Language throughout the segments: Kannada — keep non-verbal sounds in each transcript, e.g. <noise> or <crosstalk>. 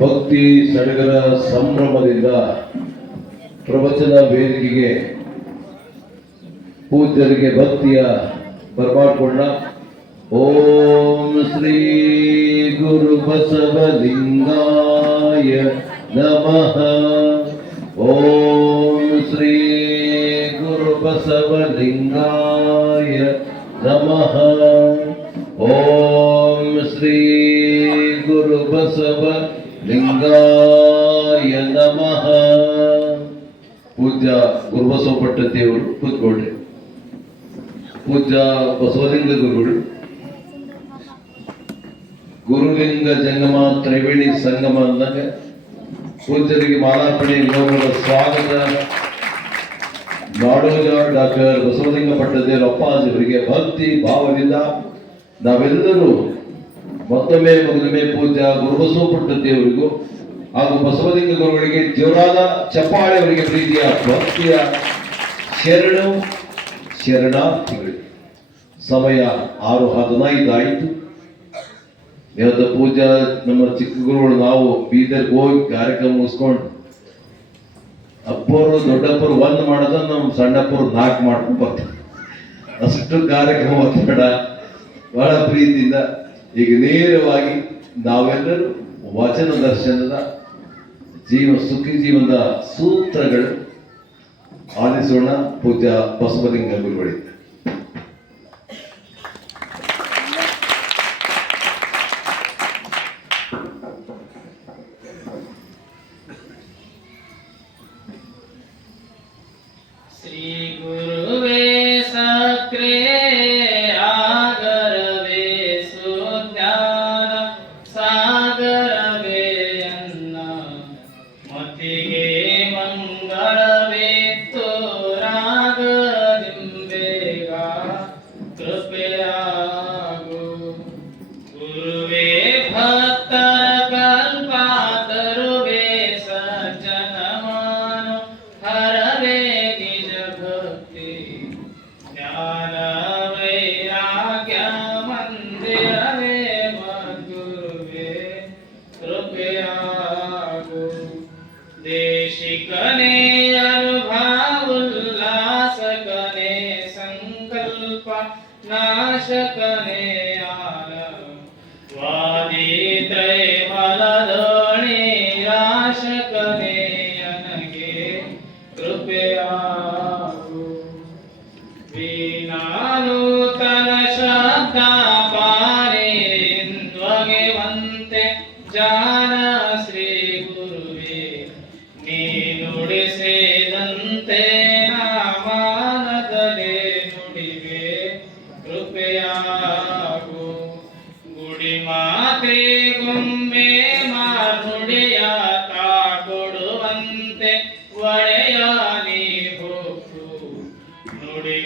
ಭಕ್ತಿ ಸಡಗರ ಸಂಭ್ರಮದಿಂದ ಪ್ರವಚನ ವೇದಿಕೆಗೆ ಪೂಜ್ಯರಿಗೆ ಭಕ್ತಿಯ ಬರಮಾಡ್ಕೊಂಡ ಓಂ ಶ್ರೀ ಗುರು ಬಸವಲಿಂಗಾಯ ನಮಃ. ಓಂ ಶ್ರೀ ಗುರು ಬಸವಲಿಂಗಾಯ ನಮಃ. ಓಂ ಶ್ರೀ ಗುರು ಬಸವ ಲಿಂಗಾಯ ನಮಃ. ಪೂಜ್ಯ ಗುರುಬಸವ ಭಟ್ಟ ದೇವರು ಕೂತ್ಕೊಳ್ರಿ ಪೂಜ್ಯ ಬಸವಲಿಂಗ ಗುರುಗಳು. ಗುರುಲಿಂಗ ಜಂಗಮ ತ್ರಿವೇಣಿ ಸಂಗಮ ಅಂದಾಗ ಪೂಜ್ಯರಿಗೆ ಮಾಲಾರ್ಪಣೆ, ಗೌರವದ ಸ್ವಾಗತ. ನಾಡೋಜ ಡಾಕ್ಟರ್ ಬಸವಲಿಂಗ ಪಟ್ಟದೇವರ ಅಪ್ಪಾಜಿಯವರಿಗೆ ಭಕ್ತಿ, ಭಾವದಿಂದ ನಾವೆಲ್ಲರೂ ಮತ್ತೊಮ್ಮೆ ಮೊದಲನೇ ಪೂಜ್ಯ ಗುರುಬಸವ ಭಟ್ಟದೇವರಿಗೂ ಹಾಗೂ ಬಸವಲಿಂಗ ಗುರುಗಳಿಗೆ ಜೋರಾದ ಚಪ್ಪಾಳೆ ಅವರಿಗೆ ಪ್ರೀತಿಯ ಭಕ್ತಿಯ ಶರಣು ಶರಣಾರ್ಥಿಗಳು, ಸಮಯ ಆರು ಹದಿನೈದು ಆಯಿತು ಇವತ್ತು ಪೂಜಾ ನಮ್ಮ ಚಿಕ್ಕ ಗುರುಗಳು ನಾವು ಬೀದರ್ ಹೋಗಿ ಕಾರ್ಯಕ್ರಮ ಮುಗಿಸ್ಕೊಂಡು ಅಪ್ಪರು, ದೊಡ್ಡಪ್ಪರು ಒಂದು ಮಾಡೋದ ನಮ್ಮ ಸಣ್ಣಪ್ಪರು ನಾಲ್ಕು ಮಾಡ್ಕೊಂಡು ಬರ್ತಾರೆ. ಅಷ್ಟು ಕಾರ್ಯಕ್ರಮ ಒತ್ತಡ, ಬಹಳ ಪ್ರೀತಿಯಿಂದ ಈಗ ನೇರವಾಗಿ ನಾವೆಲ್ಲರೂ ವಚನ ದರ್ಶನದ ಜೀವ ಸುಖಿ ಜೀವನದ ಸೂತ್ರಗಳು ಆಲಿಸೋಣ. ಪೂಜಾ ಬಸವಲಿಂಗ ಗುರುಗಳಿಗೆ करे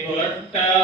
Devota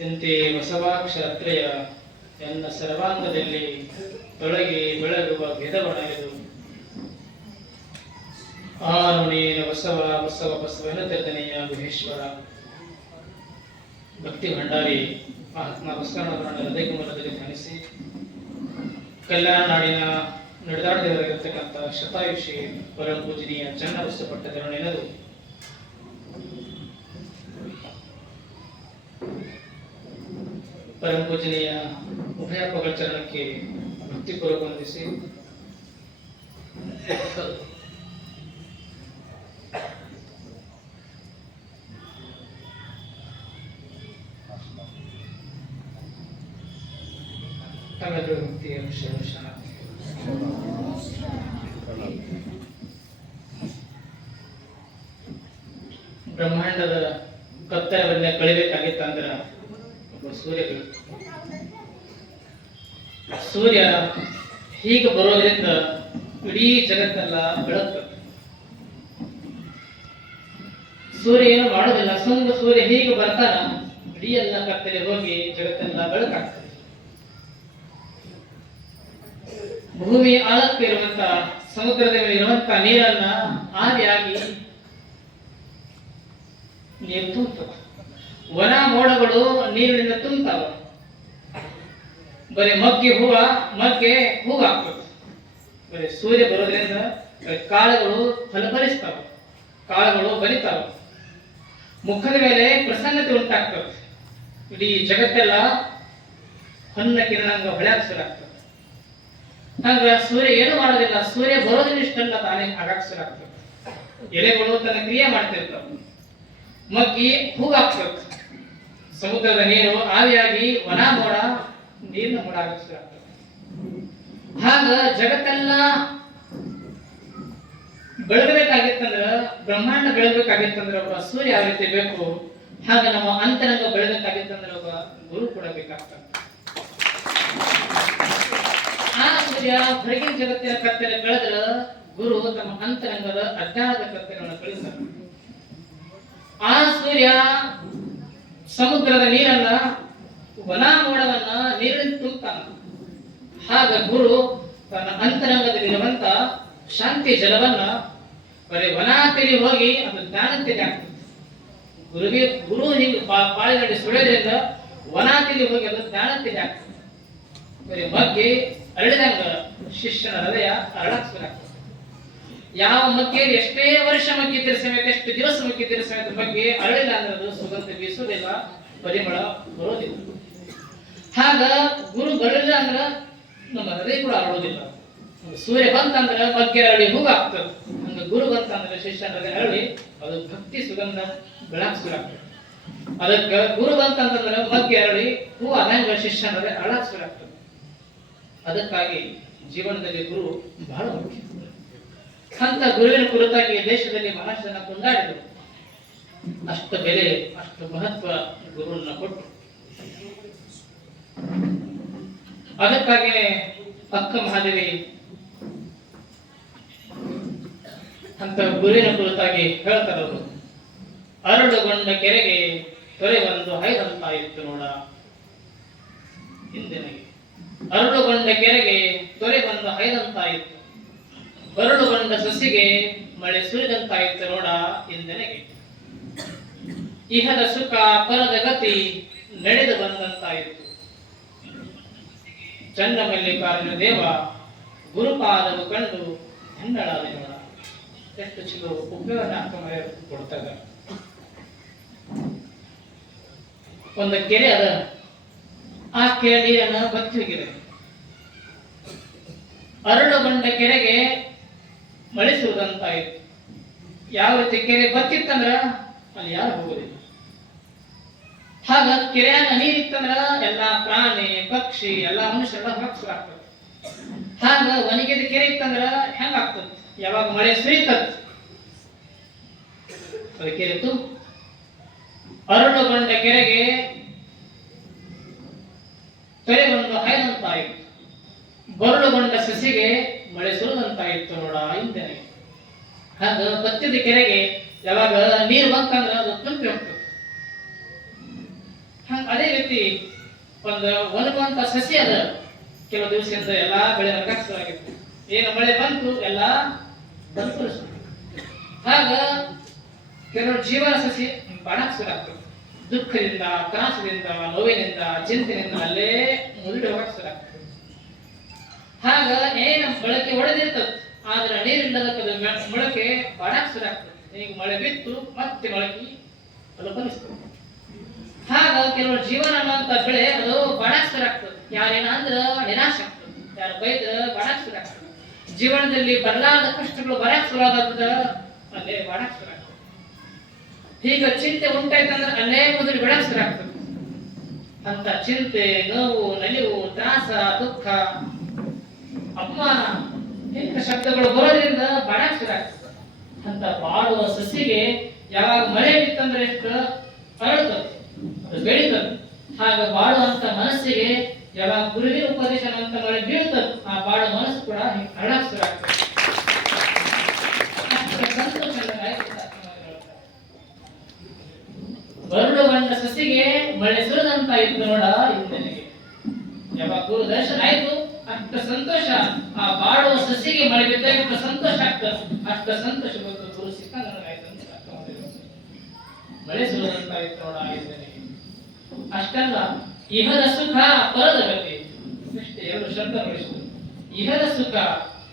ಎಂತೆ ಬಸವಾಕ್ಷರತ್ರಯ ಎನ್ನ ಸರ್ವಾಂಗದಲ್ಲಿ ತೊಳಗಿ ಬೆಳಗುವ ಭೇದವಣಗಿದು ಆನು ನೀನು ಬಸವ ಬಸವ ಬಸವನ ತೆರದನೆಯ ಗುಹೇಶ್ವರ. ಭಕ್ತಿ ಭಂಡಾರಿ ಮಹಾತ್ಮ ಬಸವಣ್ಣವರನ್ನ ಹೃದಯ ಕುಮಲದಲ್ಲಿ ಧ್ಯಾನಿಸಿ. ಕಲ್ಯಾಣ ನಾಡಿನ ನಡೆದಾಡದಿರತಕ್ಕಂಥ ಶತಾಯುಷಿ ಪರಂ ಪೂಜನೀಯ ಚನ್ನಬಸವ ಪಟ್ಟದರ ಪರಮ ಪೂಜನೀಯ ಉಭಯಪ್ಪಗಳ ಚರಣಕ್ಕೆ ಭಕ್ತಿಪೂರ್ವಕ ವಂದಿಸಿ ಬ್ರಹ್ಮಾಂಡದ ಕತ್ತರವನ್ನ ಕಳಿಬೇಕಾಗಿತ್ತಂದ್ರ ಸೂರ್ಯ ಹೀಗೆ ಬರೋದ್ರಿಂದ ಇಡೀ ಜಗತ್ತೆಲ್ಲ ಬೆಳಕ ಸೂರ್ಯ ಏನು ಮಾಡೋದಿಲ್ಲ ಸುಮ್ಮ ಸೂರ್ಯ ಹೀಗೆ ಬರ್ತಾನ, ಇಡೀ ಎಲ್ಲ ಕತ್ತಲೆ ಹೋಗಿ ಜಗತ್ತೆಲ್ಲ ಬೆಳಕಾಗ್ತದೆ. ಭೂಮಿ ಆಳಕ್ಕೆ ಇರುವಂತ, ಸಮುದ್ರದ ಮೇಲೆ ಇರುವಂತ ನೀರನ್ನ ಆದಿಯಾಗಿ ನೀರು ತುಂಬುತ್ತವೆ ವನ ಮೋಡಗಳು ನೀರಿನಿಂದ ತುಂಬ ಬರೀ ಮಗ್ಗೆ ಹೂವ, ಮಗ್ಗೆ ಹೂವಾಗ್ತದೆ ಬರೀ ಸೂರ್ಯ ಬರೋದ್ರಿಂದ ಬರೀ ಕಾಳುಗಳು ಫಲಭರಿಸ್ತಾವ. ಕಾಳುಗಳು ಬಲಿತಾವ. ಮುಖದ ಮೇಲೆ ಪ್ರಸನ್ನತೆ ಉಂಟಾಗ್ತದೆ. ಇಡೀ ಜಗತ್ತೆಲ್ಲ ಹೊನ್ನ ಕಿರಣಂಗ ಹೊಳ್ಯಾಕ್ ಶುರುವಾಗ್ತದೆ ಹಂಗ ಸೂರ್ಯ ಏನು ಮಾಡೋದಿಲ್ಲ, ಸೂರ್ಯ ಬರೋದ್ರ ಇಷ್ಟೆಲ್ಲ ತಾನೇ ಆಗಾಕ್ ಶುರುವಾಗ್ತದೆ ಎಲೆಗಳು ತನ್ನ ಕ್ರಿಯೆ ಮಾಡ್ತಿರ್ತಾವ. ಮಗ್ಗಿ ಹೂಗಾಗ್ತದೆ ಸಮುದ್ರದ ನೀರು ಆವಿಯಾಗಿ ಒಣ ಮೋಡ ನೀರಿನ ಮೋಡ ಹಾಗ ಜಗತ್ತೆಲ್ಲ ಬೆಳಗಬೇಕಾಗಿತ್ತಂದ್ರ, ಬ್ರಹ್ಮಾಂಡ ಬೆಳಗಬೇಕಾಗಿತ್ತಂದ್ರ ಒಬ್ಬ ಸೂರ್ಯ ಯಾವ ರೀತಿ ಬೇಕು, ಹಾಗ ನಮ್ಮ ಅಂತರಂಗ ಬೆಳಗಬೇಕಾಗಿತ್ತಂದ್ರ ಒಬ್ಬ ಗುರು ಕೂಡ ಬೇಕಾಗ್ತದೆ ಆ ಸೂರ್ಯ ಹೊರಗಿನ ಜಗತ್ತಿನ ಕತ್ತಲೆ ಕಳೆದ್ರ ಗುರು ತಮ್ಮ ಅಂತರಂಗದ ಅಜ್ಞಾನದ ಕತ್ತಲೆಗಳನ್ನು ಕಳಿಸ್ತಾರೆ ಆ ಸೂರ್ಯ ಸಮುದ್ರದ ನೀರನ್ನ ವನ ಮೋಡವನ್ನ ನೀರಿನ ತುಂಬತಾನ ಹಾಗ ಗುರು ತನ್ನ ಅಂತರಂಗದಲ್ಲಿರುವಂತ ಶಾಂತಿ ಜಲವನ್ನ ಬರೀ ವನಾತಿಲಿ ಹೋಗಿ ಅದು ಜ್ಞಾನತೆಗೆ ಆಗ್ತದೆ ಗುರುವಿ ಗುರು ಹಿಂಗೆ ಪಾಳಿನಲ್ಲಿ ಸುಳಿಯೋದ್ರಿಂದ ತಿಳಿ ಹೋಗಿ ಅದು ಜ್ಞಾನತೆಗೆ ಆಗ್ತದೆ ಬರೀ ಬಗ್ಗೆ ಅರಳಿದಂಗ ಶಿಷ್ಯನ ಹೃದಯ ಅರಳಕ್ ಶುರುವಾಗ್ತದೆ ಯಾವ ಮಕ್ಕಿಯಲ್ಲಿ ಎಷ್ಟೇ ವರ್ಷ ಮಕ್ಕಿದ್ದರೆ ತಿರ್ಸಬೇಕು, ಎಷ್ಟು ದಿವಸ ಮಕ್ಕಿದ್ದರೆ ತಿರ್ಸಬೇಕು ಬಗ್ಗೆ ಅರಳಿಲ್ಲ ಅಂದ್ರೆ ಅದು ಸುಗಂಧ ಬೀಸುವುದಿಲ್ಲ ಪರಿಮಳ ಬರೋದಿಲ್ಲ. ಹಾಗ ಗುರು ಬರಲಿಲ್ಲ ಅಂದ್ರ ನಮ್ಮ ಹೃದಯ ಕೂಡ ಅರಳೋದಿಲ್ಲ ಸೂರ್ಯ ಬಂತಂದ್ರ ಬಗ್ಗೆ ಅರಳಿ ಹೂಗಾಗ್ತದೆ ಹಂಗ ಗುರು ಬಂತಂದ್ರೆ ಹೃದಯ ಅರಳಿ, ಅದು ಭಕ್ತಿ ಸುಗಂಧ ಬೆಳಕ್ ಶುರುವಾಗ್ತದೆ ಅದಕ್ಕೆ ಗುರು ಬಂತಂತಂದ್ರೆ ಬಗ್ಗೆ ಅರಳಿ ಹೂ ಅದಂಗ ಶಿಷ್ಯನ ಹೃದಯ ಶುರು ಆಗ್ತದೆ. ಅದಕ್ಕಾಗಿ ಜೀವನದಲ್ಲಿ ಗುರು ಬಹಳ ಮುಖ್ಯ. ಅಂತ ಗುರುವಿನ ಕುರಿತಾಗಿ ದೇಶದಲ್ಲಿ ಬಹಳಷ್ಟು ಕೊಂಡಾಡಿದರು ಅಷ್ಟು ಬೆಲೆ, ಅಷ್ಟು ಮಹತ್ವ ಗುರುವನ್ನ ಕೊಟ್ಟು ಅದಕ್ಕಾಗಿ ಅಕ್ಕ ಮಹಾದೇವಿ ಅಂತ ಗುರುವಿನ ಕುರಿತಾಗಿ ಹೇಳ್ತಾರವರು ಅರಳುಗೊಂಡ ಕೆರೆಗೆ ತೊರೆ ಬಂದು ಹೈದಂತಾಯಿತು ನೋಡ. ಹಿಂದಿನಗೆ ಅರಳುಗೊಂಡ ಕೆರೆಗೆ ತೊರೆ ಬಂದು ಹೈದಂತಾಯಿತು ಬರಳುಗೊಂಡ ಸಸಿಗೆ ಮಳೆ ಸುರಿದಂತಾಯಿತು ನೋಡ ಎಂದೆನಗೆ ಇಹದ ಸುಖ ಪರದ ಗತಿ ನಡೆದು ಬಂದಂತಾಯಿತು. ಚಂದ್ರಮಲ್ಲಿಕಾರ್ಜುನ ದೇವ ಗುರುಪಾದವು ಕಂಡು ನೋಡ. ಎಷ್ಟು ಚಲೋ ಉಪಯೋಗ ಕೊಡ್ತಾಗ. ಒಂದು ಕೆರೆ ಅದ. ಆ ಕೆರೆ ನೀರನ್ನು ಬತ್ತಿ ಹೋಗಿದೆ ಅರಳುಗೊಂಡ ಕೆರೆಗೆ ಮಳೆ ಸುರಿದಂತಾಯಿತು ಯಾವ ರೀತಿ ಕೆರೆ ಬತ್ತಿತ್ತಂದ್ರ ಅಲ್ಲಿ ಯಾರು ಹೋಗುದಿಲ್ಲ. ಹಾಗ ಕೆರೆಯಾಗ ನೀರಿತ್ತಂದ್ರ ಎಲ್ಲಾ ಪ್ರಾಣಿ, ಪಕ್ಷಿ, ಎಲ್ಲಾ ಮನುಷ್ಯರೆಲ್ಲ ಆಗ್ತದೆ ಹಾಗ ಒಣಗಿದ ಕೆರೆ ಇತ್ತಂದ್ರ ಹೆಂಗ ಆಗ್ತದೆ? ಯಾವಾಗ ಮಳೆ ಸುರಿತದ? ಅದಕ್ಕೆ ಅರಳುಗೊಂಡ ಕೆರೆಗೆ ತೊರೆಗೊಂಡು ಹಾಯ್ದಂತಾಯಿತು ಬರಳುಗೊಂಡ ಸಸಿಗೆ ಮಳೆ ಸುರಿದಂತಾಯಿತು ನೋಡ ಇಂತೇನೆ. ಹಾಗ ಬತ್ತಿದ ಕೆರೆಗೆ ಯಾವಾಗ ನೀರು ಬಂತಂದ್ರೆ ಅದು ತುಂಬಿ ಹೋಗ್ತದೆ ಹಂಗ ಅದೇ ರೀತಿ ಒಂದು ಒಣಗುವಂತ ಸಸಿ ಅದ. ಕೆಲವು ದಿವಸದಿಂದ ಎಲ್ಲಾ ಬೆಳೆ ರಕ್ಷಿಸಲಾಗಿತ್ತು ಏನ ಮಳೆ ಬಂತು, ಎಲ್ಲ ಬಂತು ಹಾಗ ಕೆಲವು ಜೀವ ಸಸಿ ಬಣಕ್ಸಲಾಗ್ತದೆ ದುಃಖದಿಂದ, ತ್ರಾಸದಿಂದ, ನೋವಿನಿಂದ ಚಿಂತೆಯಿಂದ ಅಲ್ಲೇ ಮುದುಡಿ ಹೋಗಕ್ಕೆ ಶುರುವಾಗ್ತದೆ ಹಾಗ ಏನ ಮೊಳಕೆ ಒಡೆದಿತ್ತು ಆದ್ರೆ ನೀರಿಲ್ಲದಕ್ಕದ ಮೊಳಕೆ ಬಾಡಾಕ್ ಶುರು ಆಗ್ತದೆ. ಈಗ ಮಳೆ ಬಿತ್ತು, ಮತ್ತೆ ಮೊಳಕೆ ಫಲಿಸ್ತದೆ ಹಾಗ ಕೆಲವು ಜೀವನ ಅನ್ನುವಂತ ಬೆಳೆ ಅದು ಬಾಡಾಕ್ ಶುರು ಆಗ್ತದೆ. ಯಾರೇನ ಅಂದ್ರ ನಿರಾಶ ಆಗ್ತದೆ. ಯಾರು ಬೈದ್ರ ಬಾಡಾಕ್ ಶುರು ಆಗ್ತದೆ. ಜೀವನದಲ್ಲಿ ಬರಲಾರದ ಕಷ್ಟಗಳು ಬರಕ್ ಶುರು ಆದಂದ್ರ ಅಲ್ಲೇ ಬಾಡಾಕ್ ಶುರು ಆಗ್ತದೆ. ಹೀಗ ಚಿಂತೆ ಉಂಟಾಯ್ತಂದ್ರೆ ಅಲ್ಲೇ ಮೊದಲು ಬಿಡಕ್ ಶುರು ಆಗ್ತದೆ. ಅಂತ ಚಿಂತೆ, ನೋವು, ನಲಿವು, ತ್ರಾಸ, ದುಃಖ ಅಪಮಾನ. ಇಂಥ ಶಬ್ದಗಳು ಬರೋದ್ರಿಂದ ಬಣ ಶುರು ಅಂತ ಬಾಳುವ ಸಸಿಗೆ ಯಾವಾಗ ಮಳೆ ಬಿತ್ತಂದ್ರೆ ಎಷ್ಟು? ಅರಳ್ತದೆ ಅದು ಬೆಳೀತದೆ. ಹಾಗ ಬಾಳುವಂತ ಮನಸ್ಸಿಗೆ ಯಾವಾಗ ಗುರುವಿನ ಉಪದೇಶ ಅಂತ ಮಳೆ ಬೀಳ್ತದೆ, ಆ ಬಾಳು ಮನಸ್ಸು ಕೂಡ ಹಿಂಗ್ ಅರಳಕ್ ಶುರು ಆಗ್ತದೆ. ಅಷ್ಟು ಅಂತ ಬರಡು ಬಂದ ಸಸಿಗೆ ಮಳೆ ಸುರಿದಂತ ಇತ್ತು ನೋಡ ಇದು ನನಗೆ ಯಾವಾಗ ಗುರು ದರ್ಶನ ಆಯ್ತು ಅಷ್ಟ ಸಂತೋಷ. ಆ ಬಾಡುವ ಸಸಿಗೆ ಮಳೆ ಬಿದ್ದಾಗ ಎಷ್ಟು ಸಂತೋಷ ಆಗ್ತದೆ. ಅಷ್ಟ ಸಂತೋಷ ಬಂದು ಗುರು ಸಿಕ್ಕ ನನಗಾಯ್ತು ಅಂತ. ಮಳೆ ಸುರಿದಂತ ನೋಡ ಇದು ಅಷ್ಟಲ್ಲ, ಇಹದ ಸುಖ ಪರದ ಗತಿ ಇಷ್ಟೇ, ಎರಡು ಶಬ್ದ ಬಳಸಿದ್ರು ಇಹದ ಸುಖ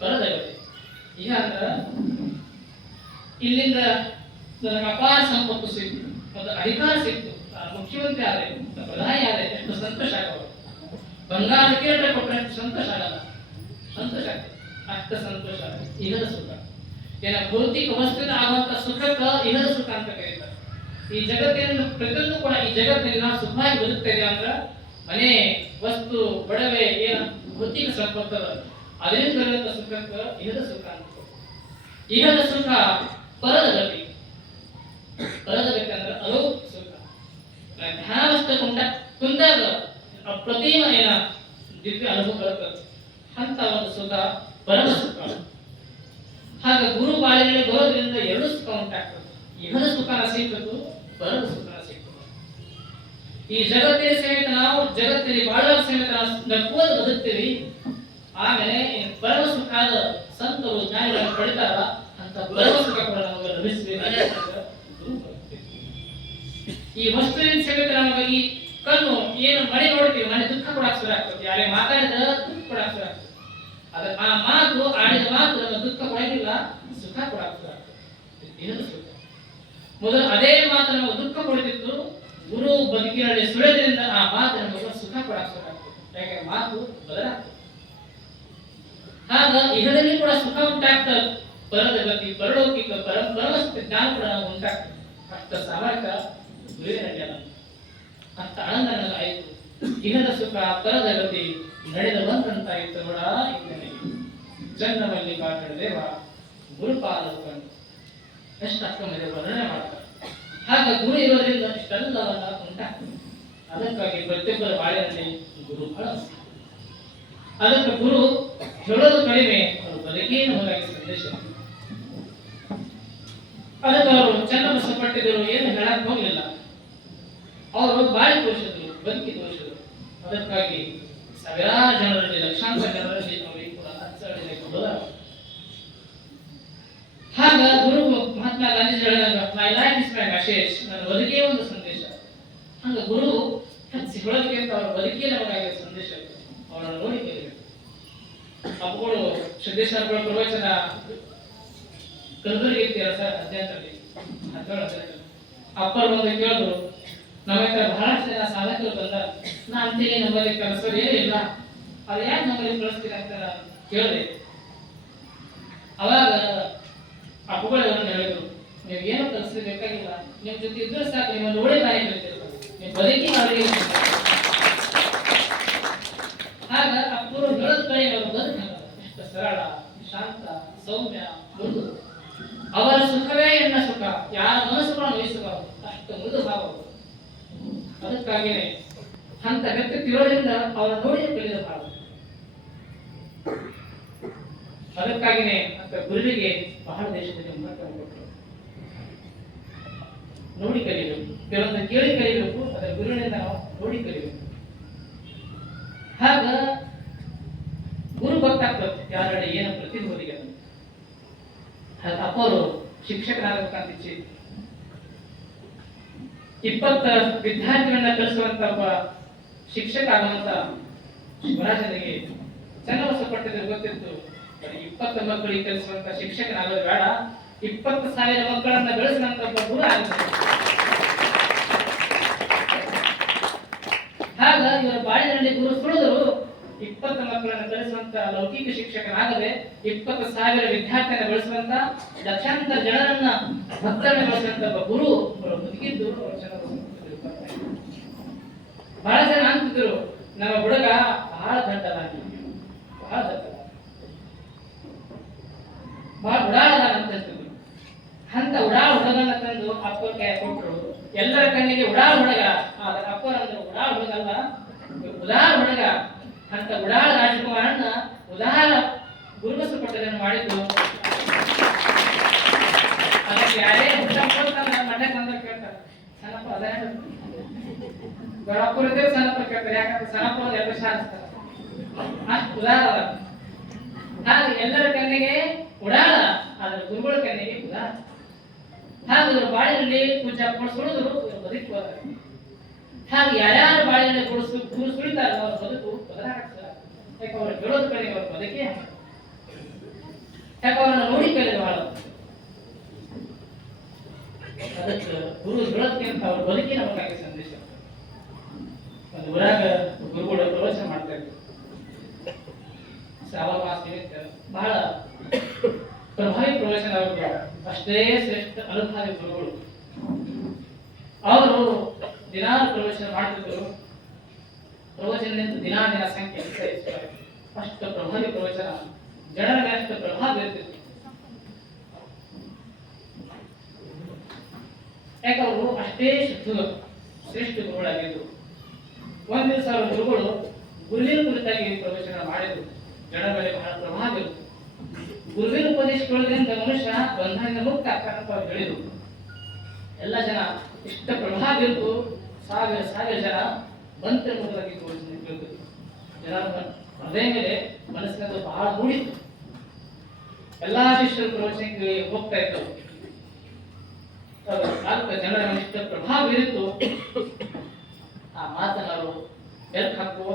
ಪರದ ಗತಿ ಇಹ ಅಂದ್ರ, ಇಲ್ಲಿಂದ ನನಗೆ ಅಪಾರ ಸಂಪತ್ತು ಸಿಕ್ತು. ಮತ್ತು ಅಧಿಕಾರ ಸಿಕ್ತು. ಮುಖ್ಯಮಂತ್ರಿ ಆದ್ರೆ, ಪ್ರಧಾನಿ ಆದ್ರೆ ಎಷ್ಟು ಸಂತೋಷ ಆಗಬಹುದು ಬಂಗಾರ ಕೇಳಿದ್ರೆ ಕೊಟ್ಟರೆ ಸಂತೋಷ ಆಗಲ್ಲ. ಸಂತೋಷ ಆಗ್ತದೆ. ಅಷ್ಟ ಸಂತೋಷ ಇಹದ ಸುಖ. ಏನ ಭೌತಿಕ ವಸ್ತುವಿನ ಆಗುವಂತ ಸುಖಕ್ಕ ಇಹದ ಸುಖ ಅಂತ ಕರೀತಾರೆ ಈ ಜಗತ್ತಿನ ಪ್ರತಿಯೊಂದು ಕೂಡ ಈ ಜಗತ್ತಿನಲ್ಲಿ ನಾವು ಸುಖವಾಗಿ ಬದುಕ್ತೇವೆ ಅಂದ್ರೆ ಮನೆ, ವಸ್ತು ಒಡವೆ ಏನ ಭೌತಿಕ ಸಂಪತ್ತದ ಅದ. ಅದರಿಂದ ಬರುವಂತ ಸುಖಕ್ಕ ಇಹದ ಸುಖ ಅಂತ ಇಹದ ಸುಖ ಪರದ ಗತಿ ಪರದ ಗತಿ ಅಂದ್ರೆ ಸುಖ. ಸುಖ ಧ್ಯಾನವಸ್ತು ಕುಂಡ ಕುಂದಾಗ ಅಪ್ರತಿಮ ಏನ ದಿವ್ಯ ಅನುಭವ ಬರುತ್ತದೆ ಅಂತ ಒಂದು ಸುಖ ಪರಮ ಸುಖ. ಹಾಗ ಗುರು ಬಾಳಿನಲ್ಲಿ ಬರೋದ್ರಿಂದ ಎರಡು ಸುಖ ಉಂಟಾಗ್ತದೆ. ಇವನ ಸುಖನ ಸಿಕ್ಕದು ಪರಮ ಸುಖ ಸಿಕ್ಕದು ಈ ಜಗತ್ತಿನ ಸಮೇತ ನಾವು, ಜಗತ್ತಿನಲ್ಲಿ ಬಾಳ ಸಮೇತ ನಕ್ಕೋದು ಬದುಕ್ತೀವಿ. ಆಮೇಲೆ ಪರಮ ಸುಖ ಸಂತರು ಜ್ಞಾನಿಗಳನ್ನು ಪಡಿತಾರ ಅಂತ ಪರಮ ಸುಖ ಕೂಡ ನಮಗೆ ಲಭಿಸಬೇಕು. ಈ ವಸ್ತುವಿನ ಸಮೇತ ನಮಗೆ ಕಣ್ಣು ಏನು ಮನೆ ನೋಡ್ತೀವಿ, ಮನೆ ದುಃಖ ಕೂಡ ಶುರು ಆಗ್ತದೆ. ಯಾರೇ ಮಾತಾಡಿದ ದುಃಖ ಕೂಡ ಶುರು ಆಗ್ತದೆ. ಅದ ಆ ಮಾತು, ಆಡಿದ ಮಾತು ನಮ್ಮ ದುಃಖ ಕೊಡಂಗಿಲ್ಲ ಸುಖ ಕೂಡ ಶುರು ಆಗ್ತದೆ. ಸುಖ? ಮೊದಲು ಅದೇ ಮಾತು ನಮಗೆ ದುಃಖ ಕೊಡುತ್ತಿತ್ತು ಗುರು ಬದುಕಿನಲ್ಲಿ ಸುಳಿದ್ರಿಂದ ಆ ಮಾತು ನಮಗೆ ಸುಖ ಕೂಡ ಶುರು ಆಗ್ತದೆ. ಯಾಕೆ ಮಾತು ಬದಲಾಗ್ತದೆ. ಆಗ ಇದರಲ್ಲಿ ಕೂಡ ಸುಖ ಉಂಟಾಗ್ತದೆ ಪರದ ಗತಿ ಪರಲೌಕಿಕ ಪರ ಪರಮಸ್ಥ ಜ್ಞಾನ ಕೂಡ ಉಂಟಾಗ್ತದೆ. ಅಷ್ಟ ಸಾಮರ್ಥ್ಯ ಗುರುವಿನಲ್ಲಿ ಅಲ್ಲ. ಅಂತ ಆನಂದ ನನಗಾಯಿತು ಇಹದ ಸುಖ ಪರದ ಗತಿ, ನಡೆದ ಬಂದಂತಾಯಿತು ನೋಡ ಇಂದನೆ ಚಂದ್ರಮಲ್ಲಿ ಕಾಟದೇವ ದೇವ ಗುರುಪಾದ ಕಂಡು ಎಷ್ಟು ವರ್ಣನೆ ಮಾಡ್ತಾರೆ. ಹಾಗ ಗುರು ಇರೋದ್ರಿಂದ ಇಷ್ಟೆಲ್ಲವನ್ನ ಉಂಟಾಗ್ತದೆ ಅದಕ್ಕಾಗಿ ಪ್ರತಿಯೊಬ್ಬರ ಬಾಳಿನಲ್ಲಿ ಗುರು ಬಹಳ. ಅದಕ್ಕೆ ಗುರು ಹೇಳೋದು ಕಡಿಮೆ ಅವರು ಬದುಕೇನು ಹೊರಗೆ ಸಂದೇಶ. ಅದಕ್ಕೆ ಅವರು ಚಂದ್ರ ಬಸಪಟ್ಟಿದ್ದರು ಏನು ಹೇಳಕ್ ಹೋಗ್ಲಿಲ್ಲ. ಅವರು ಬಾಯಿ ದೋಷಗಳು ಬಂಕಿ ದೋಷಗಳು ಅದಕ್ಕಾಗಿ ಸಾವಿರಾರು ಜನರಲ್ಲಿ, ಲಕ್ಷಾಂತರ ಜನರಲ್ಲಿ ಅವರಿಗೆ ಗುರು ಮಹಾತ್ಮ ಗಾಂಧೀಜಿ ನನ್ನ ಬದುಕೇ ಒಂದು ಸಂದೇಶ. ಹಂಗ ಗುರು ಸಿಗೋದಕ್ಕೆ ಅಂತ ಅವರ ಬದುಕೇ ನಮಗಾಗಿ ಸಂದೇಶ. ಅವರನ್ನು ನೋಡಿ ಅಪ್ಪಗಳು ಪ್ರವಚನ ಕಲಬುರಗಿ ಇರ್ತೀರ ಸರ್ ಅಪ್ಪರು ಬಂದು ಕೇಳಿದ್ರು ನಮ್ಮ ಹತ್ರ ಬಹಳಷ್ಟು ಜನ ಸಾಧಕರು ಬಂದ ನಾ ಅಂತೇಳಿ ನಮ್ಮಲ್ಲಿ ಕೆಲಸರು ಏನಿಲ್ಲ ಅದು ಯಾಕೆ ನಮ್ಮಲ್ಲಿ ಕಳಿಸ್ತೀರ ಅಂತ ಕೇಳಿದೆ. ಅವಾಗ ಅಪ್ಪುಗಳು ಅವರನ್ನು ಹೇಳಿದ್ರು, ನೀವು ಏನು ಕಲಿಸಿ ಬೇಕಾಗಿಲ್ಲ. ನಿಮ್ಮ ಜೊತೆ ಇದ್ರೆ ಸಾಕು, ನಿಮ್ಮ ನೋಡಿ ಬಾಯಿ ಕಲಿತಿರ್ತಾರೆ ನೀವು ಬದುಕಿ ಮಾಡಿ ಆಗ ಅಪ್ಪರು ಹೇಳೋದ್ ಕಡೆ ಅವರು ಬದುಕಲ್ಲ. ಎಷ್ಟು ಸರಳ, ಶಾಂತ, ಸೌಮ್ಯ, ಮೃದು. ಅವರ ಸುಖವೇ ಎನ್ನ ಸುಖ. ಯಾರ ಮನಸ್ಸು ಕೂಡ ವಹಿಸಬಾರದು ಅಷ್ಟು ಮೃದು ಭಾವ. ಅವರು. ಅದಕ್ಕಾಗಿಯೇ ಅಂತ ವ್ಯಕ್ತಿ ಅವರ ನೋಡಿ ಕಲಿದ ಭಾವ ಅದಕ್ಕಾಗಿಯೇ ಅಂತ ಗುರುವಿಗೆ ಬಹಳ ದೇಶದಲ್ಲಿ ಮಹತ್ವ ಕೊಟ್ಟರು ನೋಡಿ ಕಲಿಯಬೇಕು ಕೆಲವೊಂದು ಕೇಳಿ ಕಲಿಬೇಕು, ಅದರ ಗುರುವಿನಿಂದ ನಾವು ನೋಡಿ ಕಲಿಬೇಕು ಹಾಗ ಗುರು ಗೊತ್ತಾಗ್ತದೆ ಯಾರಡೆ ಏನು ಪ್ರತಿಭೆ ಅಂತ. ಹಾಗೆ ಅಪ್ಪ ಅವರು ಶಿಕ್ಷಕರಾಗಬೇಕಂತ ಇಚ್ಛೆ. ಇಪ್ಪತ್ತ ವಿದ್ಯಾರ್ಥಿಗಳನ್ನ ಕಲಿಸುವಂತ ಒಬ್ಬ ಶಿಕ್ಷಕ ಆದಂತ ಶಿವರಾಜನಿಗೆ ಚೆನ್ನವಸ ಪಟ್ಟಿದ್ರೆ ಗೊತ್ತಿತ್ತು. ಇಪ್ಪತ್ತ ಮಕ್ಕಳಿಗೆ ಕಲಿಸುವಂತ ಶಿಕ್ಷಕನಾಗೋದು ಬೇಡ. ಇಪ್ಪತ್ತು ಸಾವಿರ ಮಕ್ಕಳನ್ನ ಬೆಳೆಸಿದಂತ ಒಬ್ಬ ಗುರು ಆಗುತ್ತೆ ಆಗ ಇವರ ಬಾಳಿನಲ್ಲಿ ಗುರು ಸುಳಿದರು. ಇಪ್ಪತ್ತು ಮಕ್ಕಳನ್ನು ಕಲಿಸುವಂತ ಲೌಕಿಕ ಶಿಕ್ಷಕನಾಗದೆ ಇಪ್ಪತ್ತು ಸಾವಿರ ವಿದ್ಯಾರ್ಥಿಯನ್ನು ಬೆಳೆಸುವಂತ ಲಕ್ಷಾಂತರ ಜನರನ್ನ ಭಕ್ತರನ್ನ ಬೆಳೆಸುವಂತ ಒಬ್ಬ ಗುರು. ತಿಳ್ಕೊಳ್ತಾರೆ. ಬಹಳ ಜನ ಅಂತಿದ್ರು, ನಮ್ಮ ಹುಡುಗ ಬಹಳ ದಡ್ಡದಾಗಿ ಬಹಳ ದಡ್ಡದ ಬಹಳ ಅಂತಿದ್ರು. ಅಂತ ಉಡಾಳ ಹುಡುಗನ ತಂದು ಅಪ್ಪ ಕೈ ಕೊಟ್ಟರು ಎಲ್ಲರ ಕಣ್ಣಿಗೆ ಉಡಾಳ ಹುಡುಗ. ಅಪ್ಪನ ಅಂದ್ರೆ ಉಡಾಳ ಹುಡುಗ ಅಲ್ಲ ಉದಾರ ಹುಡುಗ. ಅಂತ ಉಡಾಳ ರಾಜಕುಮಾರನ್ನ ಉದಾರ ಗುರುಗಸ ಪಟ್ಟದನ್ನು ಮಾಡಿದ್ದು ಅದಕ್ಕೆ ಯಾರೇ ಹುಟ್ಟಪ್ಪ ಅಂತ ಮಠಕ್ಕೆ ಬಂದಾಗ ಕೇಳ್ತಾರೆ ಸಣ್ಣಪ್ಪ ಅದೇ ದೊಡ್ಡಪ್ಪರ ಇದ್ದೇವೆ ಸಣ್ಣ ಕೇಳ್ತಾರೆ ಯಾಕಂದ್ರೆ ಸಣ್ಣ ಅಂದ್ರೆ ಎಲ್ಲ ಶಾಸ್ತ್ರ. ಅಷ್ಟು ಎಲ್ಲರ ಕಣ್ಣಿಗೆ ಉಡಾಳ, ಆದ್ರೆ ಗುರುಗಳ ಕಣ್ಣಿಗೆ ಉದಾರ ಹಾಗೆ ಇವರು ಬಾಳಿನಲ್ಲಿ ಪೂಜಾ ಕೊಡಿಸ್ಕೊಳ್ಳೋದು ಇವರು ಬದುಕು ಹಾಗೆ ಯಾರ್ಯಾರು ಬಾಳಿನಲ್ಲಿ ಕೊಡಿಸು ಗುರು ಸುಳಿತಾರ ಅವ್ರ ಬದುಕು ಬದಲಾಗ್ತಾರೆ ಯಾಕೆ ಅವ್ರು ಹೇಳೋದ್ ಕಡೆ ಅವ್ರ ಬದುಕೇ. ಯಾಕೆ ಅವ್ರನ್ನ ನೋಡಿ ಕಲಿದು ಬಹಳ ಅದಕ್ಕೆ ಗುರು ಅಂತ ಅವ್ರ ಬದುಕಿ ನಮಗಾಗಿ ಸಂದೇಶ ಒಂದು ಊರಾಗ ಗುರುಗಳು ಪ್ರವಚನ ಮಾಡ್ತಾ ಇದ್ರು. ನಿಮಿತ್ತ ಬಹಳ ಪ್ರಭಾವಿ ಪ್ರವಚನ ಅವ್ರಿಗೆ ಅಷ್ಟೇ ಶ್ರೇಷ್ಠ ಅನುಭಾವಿ ಗುರುಗಳು. ಅವರು ದಿನಾಲು ಪ್ರವಚನ ಮಾಡ್ತಿದ್ರು. ಪ್ರವಚನದಿಂದ ದಿನಾ ದಿನ ಸಂಖ್ಯೆ. ಅಷ್ಟು ಪ್ರಭಾವಿ ಪ್ರವಚನ. ಜನರ ಅಷ್ಟು ಪ್ರಭಾವ ಬೀರ್ತಿತ್ತು ಯಾಕೆ ಅವರು ಅಷ್ಟೇ ಶುದ್ಧ, ಶ್ರೇಷ್ಠ ಗುರುಗಳಾಗಿದ್ದು. ಒಂದು ದಿವಸ ಅವರ ಗುರುಗಳು ಗುರುವಿನ ಕುರಿತಾಗಿ ಪ್ರವಚನ ಮಾಡಿದ್ರು. ಜನರ ಮೇಲೆ ಬಹಳ ಪ್ರಭಾವ ಇರುತ್ತೆ ಗುರುವಿನ ಉಪದೇಶಗಳಿಂದ ಮನುಷ್ಯ ಬಂಧನದಿಂದ ಮುಕ್ತ ಆಗ್ತಾನಂತ ಅವ್ರು ಹೇಳಿದ್ರು. ಎಲ್ಲ ಜನ ಇಷ್ಟ ಪ್ರಭಾವ ಬೀರ್ತು ಸಾವಿರ ಸಾವಿರ ಜನ ಮಂತ್ರ ಮುಖವಾಗಿ ತೋರಿಸಿದ್ರು ಜನರ ಹೃದಯ ಮೇಲೆ ಮನಸ್ಸಿನಲ್ಲಿ ಬಹಳ ಮೂಡಿತ್ತು. ಎಲ್ಲಾ ಶಿಷ್ಯರು ಪ್ರವಚನಕ್ಕೆ ಹೋಗ್ತಾ ಇದ್ರು ಮೇಲೆ ಇಷ್ಟ ಪ್ರಭಾವ ಬೀರಿತ್ತು ಆ ಮಾತನ್ನ ಅವರು ಬೆಲ್ಕ್ ಹಾಕುವ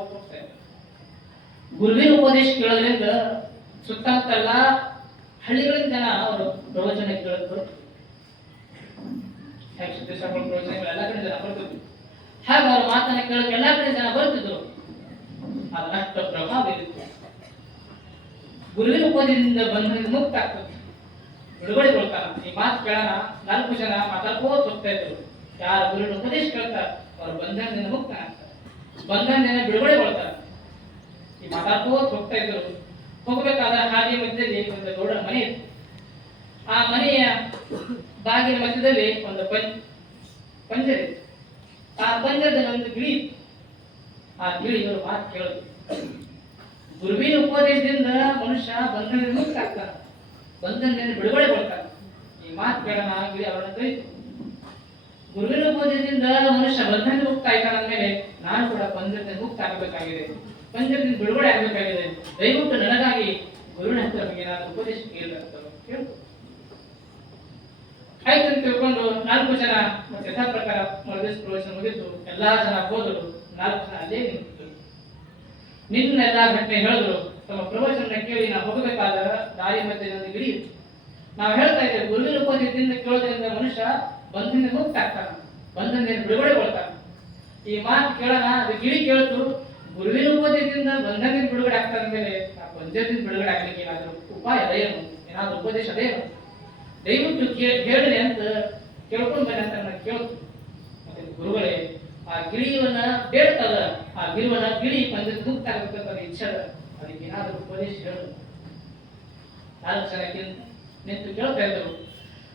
ಗುರುವಿನ ಉಪದೇಶ ಕೇಳೋದ್ರಿಂದ ಸುತ್ತಮುತ್ತ ಎಲ್ಲ ಹಳ್ಳಿಗಳಿಂದ ಜನ ಅವರು ಪ್ರವಚನ ಕೇಳಿದ್ರು ಪ್ರವಚನಗಳು? ಎಲ್ಲ ಕಡೆ ಜನ ಬರ್ತಿದ್ರು. ಹಾಗೆ ಅವ್ರ ಮಾತನ್ನ ಕೇಳೋಕೆ ಎಲ್ಲ ಕಡೆ ಜನ ಬರ್ತಿದ್ರು. ಅದಷ್ಟು ಪ್ರಭಾವ ಇರುತ್ತೆ ಗುರುವಿನ ಉಪದೇಶದಿಂದ ಬಂದ್ರೆ ಮುಕ್ತ ಆಗ್ತದೆ ಬಿಡುಗಡೆ ಕೊಡ್ತಾರ ಈ ಮಾತು ಕೇಳೋಣ ನಾಲ್ಕು ಜನ ಮಾತಾಡ್ಕೋತ ಹೋಗ್ತಾ ಇದ್ರು. ಯಾರ ಗುರುವಿನ ಉಪದೇಶ ಕೇಳ್ತಾರ, ಅವ್ರ ಬಂಧನದಿಂದ ಮುಕ್ತ ಆಗ್ತಾರೆ. ಬಿಡುಗಡೆ ಕೊಡ್ತಾರೆ ಈ ಮಾತಾಡ್ಕೋತ ಹೋಗ್ತಾ ಇದ್ರು. ಹೋಗ್ಬೇಕಾದ ಹಾಗೆ ಮಧ್ಯದಲ್ಲಿ ಒಂದು ಗೌಡರ ಮನೆ ಇತ್ತು. ಆ ಮನೆಯ ಬಾಗಿಲ ಮಧ್ಯದಲ್ಲಿ ಒಂದು ಪಂಚ ಪಂಜರ ಆ ಪಂಜರದಲ್ಲಿ ಒಂದು ಗಿಳಿ ಆ ಗಿಳಿ ಇವರು ಮಾತು ಕೇಳೋದು ಗುರುವಿನ ಉಪದೇಶದಿಂದ ಮನುಷ್ಯ ಬಂಧನದಿಂದ ಮುಕ್ತ ಆಗ್ತಾನೆ. ಬಂಧನದಿಂದ ಬಿಡುಗಡೆ ಕೊಡ್ತಾನೆ ಈ ಮಾತು ಬೇಡ ಆಗಲಿ ಅವರನ್ನ ಕೈತು ಗುರುವಿನ ಉಪದೇಶದಿಂದ ಮನುಷ್ಯ ಬಂಧನದಿಂದ ಮುಕ್ತ ಆಯ್ತಾನ ಅಂದಮೇಲೆ ನಾನು ಕೂಡ ಬಂಧನದಿಂದ ಮುಕ್ತ ಆಗಬೇಕಾಗಿದೆ ಬಂಧನದಿಂದ ಬಿಡುಗಡೆ ಆಗಬೇಕಾಗಿದೆ. ದಯವಿಟ್ಟು ನನಗಾಗಿ ಗುರುವಿನ ಹತ್ರ ಬಗ್ಗೆ ನಾನು ಉಪದೇಶ ಕೇಳಬೇಕು ಆಯ್ತು ಅಂತ ತಿಳ್ಕೊಂಡು ನಾಲ್ಕು ಜನ ಮತ್ತೆ ಯಥಾ ಪ್ರಕಾರ ಮರದೇಶ ಪ್ರವಚನ ಮುಗಿದು ಎಲ್ಲಾ ಜನ ಹೋದರು. ನಾಲ್ಕು ಜನ ಅಲ್ಲೇ ನಿಂತಿದ್ದರು ನಿನ್ನ ಎಲ್ಲಾ ಘಟನೆ ಹೇಳಿದ್ರು. ತಮ್ಮ ಪ್ರವಚನ ಕೇಳಿ ನಾವು ಹೋಗಬೇಕಾದ ದಾರಿ ಮತ್ತೆ ಇತ್ತು ನಾವು ಹೇಳ್ತಾ ಇದ್ದೇವೆ, ಗುರುವಿನ ಉಪದೇಶದಿಂದ ಕೇಳೋದ್ರಿಂದ ಮನುಷ್ಯ ಬಂಧನ ಮುಕ್ತ ಆಗ್ತಾನೆ. ಬಿಡುಗಡೆ ಕೊಡ್ತಾನೆ ಈ ಮಾತು ಕೇಳೋಣ, ಅದು ಗಿಳಿ ಕೇಳ್ತು, ಗುರುವಿನ ಉಪದೇಶದಿಂದ ಬಂಧನದಿಂದ ಬಿಡುಗಡೆ ಆಗ್ತಾನೆ ಮೇಲೆ ಆ ಬಂಧನದಿಂದ ಬಿಡುಗಡೆ ಆಗ್ಲಿಕ್ಕೆ ಏನಾದರೂ ಉಪಾಯ ಅದೇನು ಏನಾದರೂ ಉಪದೇಶ ಅದೇನು ದಯವಿಟ್ಟು ಕೇಳಿ ಅಂತ ಕೇಳ್ಕೊಂಡು ಬನ್ನಿ ಅಂತ ಕೇಳ್ತು. ಮತ್ತೆ ಗುರುಗಳೇ, ಆ ಗಿಳಿಯವನ್ನ ಬೇಡ್ತದ ಆ ಗಿರುವನ ಗಿಳಿ ಬಂಧನ ಮುಕ್ತ ಆಗಬೇಕಂತ ಇಚ್ಛೆ. ಅದಕ್ಕೆ ಏನಾದರೂ ಉಪದೇಶ ಹೇಳು. ಕಿನ್- ನಿಂತು ಕೇಳ್ತಾ ಇದ್ದರು.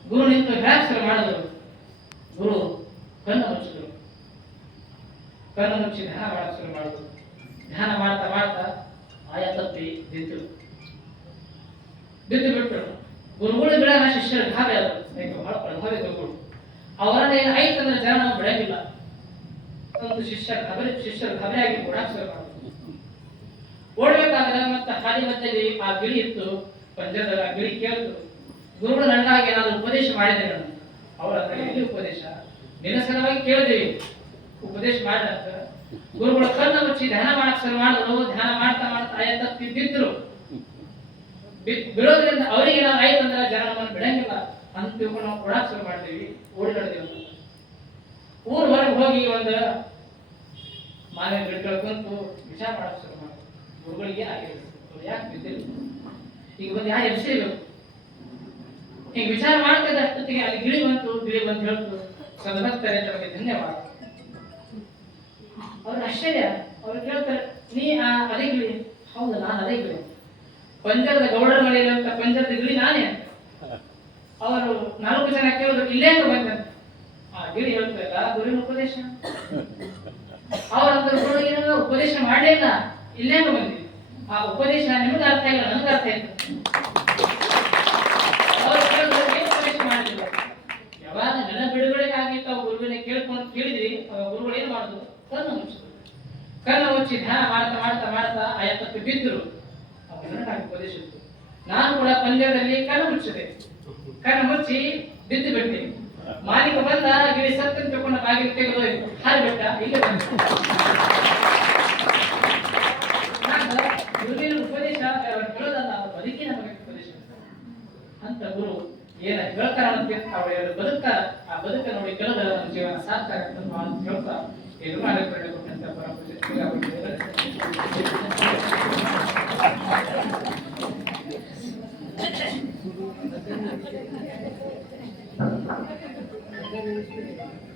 ಗುರು ನಿಂತು ಹ್ಯಾಕ್ಸರ್ ಮಾಡಿದರು. ಗುರು ಕಣ್ಣು ಮುಚ್ಚಿದ್ರು. ಕಣ್ಣು ಮುಚ್ಚಿ ಧ್ಯಾನ ಮಾಡಕ್ಕೆ ಶುರು ಮಾಡಿದ್ರು. ಧ್ಯಾನ ಮಾಡ್ತಾ ಮಾಡ್ತಾ ಆಯ ತಪ್ಪಿ ಬಿದ್ದು ಬಿಟ್ಟರು ಗುರುಗಳು ಗುರುಗಳ ಶಿಷ್ಯರ ಗಾಬರಿ ಆದ್ರು ಬಹಳ ಪ್ರಭಾವಿ ಗುರುಗಳು ಅವರನ್ನ ಏನು ಆಯ್ತು ಅಂದ್ರೆ ಜನ ಬಿಡಂಗಿಲ್ಲ. ಒಂದು ಶಿಷ್ಯ ಗಾಬರಿ ಶಿಷ್ಯರು ಗಾಬರಿ ಆಗಿ ಮಾಡಿದ್ರು ಓಡ್ಬೇಕಾದ್ರೆ ಮತ್ತೆ ಹಾದಿ ಮಧ್ಯದಲ್ಲಿ ಆ ಗಿಳಿ ಇತ್ತು ಪಂಜರದ ಆ ಗಿಳಿ ಕೇಳ್ತು. ಗುರುಗಳು ನನಗಾಗಿ ಏನಾದ್ರು ಉಪದೇಶ ಮಾಡಿದೆ ನಾನು? ಅವರ ಹತ್ರ ಉಪದೇಶ? ನಿನ್ನ ಕೇಳಿದೆ ಉಪದೇಶ ಮಾಡಿದಂತ ಗುರುಗಳು ಕಣ್ಣು ಮುಚ್ಚಿ ಧ್ಯಾನ ಮಾಡಕ್ ಶುರು ಮಾಡಿದ್ರು. ಧ್ಯಾನ ಮಾಡ್ತಾ ಮಾಡ್ತಾ ಎಂತ ಬಿದ್ದಿದ್ರು ಬಿಡೋದ್ರಿಂದ ಅವರಿಗೆ ಏನಾದ್ರು ಆಯ್ತು ಅಂದ್ರೆ ಜನ ನಮ್ಮನ್ನು ಬಿಡಂಗಿಲ್ಲ ಅಂತ ತಿಳ್ಕೊಂಡು ನಾವು ಕೊಡಾಕ್ ಶುರು ಮಾಡ್ತೀವಿ. ಓಡಾಡ್ತೀವಿ ಊರ್ ಹೊರಗೆ ಹೋಗಿ ಒಂದು ಮಾನ್ಯ ಗಿಡಗಳು ಕುಂತು ವಿಚಾರ ಮಾಡಕ್ ಶುರು ಗುರುಗಳಿಗೆ ಅವ್ರು ಯಾಕೆ ಬಿದ್ದಿಲ್ಲ ಈಗ ಬಂದು ಯಾರು ಇರಬೇಕು ಈಗ ವಿಚಾರ ಮಾಡ್ತಾ ಇದ್ದ ಅಷ್ಟೊತ್ತಿಗೆ ಅಲ್ಲಿ ಗಿಳಿ ಬಂತು ಗಿಳಿ ಬಂತು ಹೇಳ್ತು. ಸದ್ಭಕ್ತರೇ ನಮಗೆ ಧನ್ಯವಾದ. ಅವ್ರ ಆಶ್ಚರ್ಯ ಅವ್ರು ಕೇಳ್ತಾರೆ ನೀ ಆ ಅದೇ ಗಿಳಿ. ಹೌದು ನಾನು ಅದೇ ಗಿಳಿ. ಪಂಜರದ ಗೌಡರ ಮನೆಯಲ್ಲಿರುವಂತ ಪಂಜರದ ಗಿಳಿ ನಾನೇ. ಅವರು ನಾಲ್ಕು ಜನ ಕೇಳಿದ್ರು ಇಲ್ಲೇ ಅಂತ ಬಂದಂತೆ ಆ ಗಿಳಿ ಹೇಳ್ತಾರಲ್ಲ ಗುರುವಿನ ಉಪದೇಶ. <laughs> ಗುರು ಏನೋ ಉಪದೇಶ ಮಾಡೇ ಇಲ್ಲ. ಇಲ್ಲೇ ಬಂದ್ವಿ ಆ ಉಪದೇಶ ನಿಮಗೆ ಅರ್ಥ ಇಲ್ಲ ನನಗೆ ಅರ್ಥ ಏನು ಉಪದೇಶ ಮಾಡಲಿಲ್ಲ ಯಾವಾಗ ನನ್ನ ಬಿಡುಗಡೆ ಆಗಿತ್ತು ಗುರುವಿನ ಕೇಳ್ಕೊಂಡು ಕೇಳಿದ್ರಿ ಗುರುಗಳು ಏನು ಮಾಡುದು ಕಣ್ಣು ಮುಚ್ಚಿದ್ರು. ಕಣ್ಣು ಮುಚ್ಚಿ ಧ್ಯಾನ ಮಾಡ್ತಾ ಮಾಡ್ತಾ ಮಾಡ್ತಾ ಆ ಎತ್ತಕ್ಕೆ ಬಿದ್ದರು. ಉಪದೇಶಿತ್ತು ನಾನು ಕೂಡ ಪಂದ್ಯದಲ್ಲಿ ಕಣ್ಣು ಮುಚ್ಚಿದೆ. ಕಣ್ಣು ಮುಚ್ಚಿ ಬಿದ್ದು ಬಿಟ್ಟೆ. ಮಾಲೀಕ ಬಂದ, ಗಿಳಿ ಸತ್ತನ್ನು ತಗೊಂಡು ಬಾಗಿಲು ತೆಗೆದು ಹಾರಿ ಬಿಟ್ಟ, ಇಲ್ಲೇ ಬಂದ. ಗುರುವಿನ ಉಪದೇಶ ಕೇಳೋದಲ್ಲ ಬದುಕಿ ನಮಗೆ ಉಪದೇಶ. ಅಂತ ಗುರು ಏನ ಹೇಳ್ತಾರ ಅಂತ ಎರಡು ಬದುಕ, ಆ ಬದುಕ ನೋಡಿ ಕೇಳಿದ್ರೆ ನಮ್ಮ ಜೀವನ ಸಾರ್ಥಕ ಅಂತ ಹೇಳ್ತಾ ಇದು Thank ಪರಮ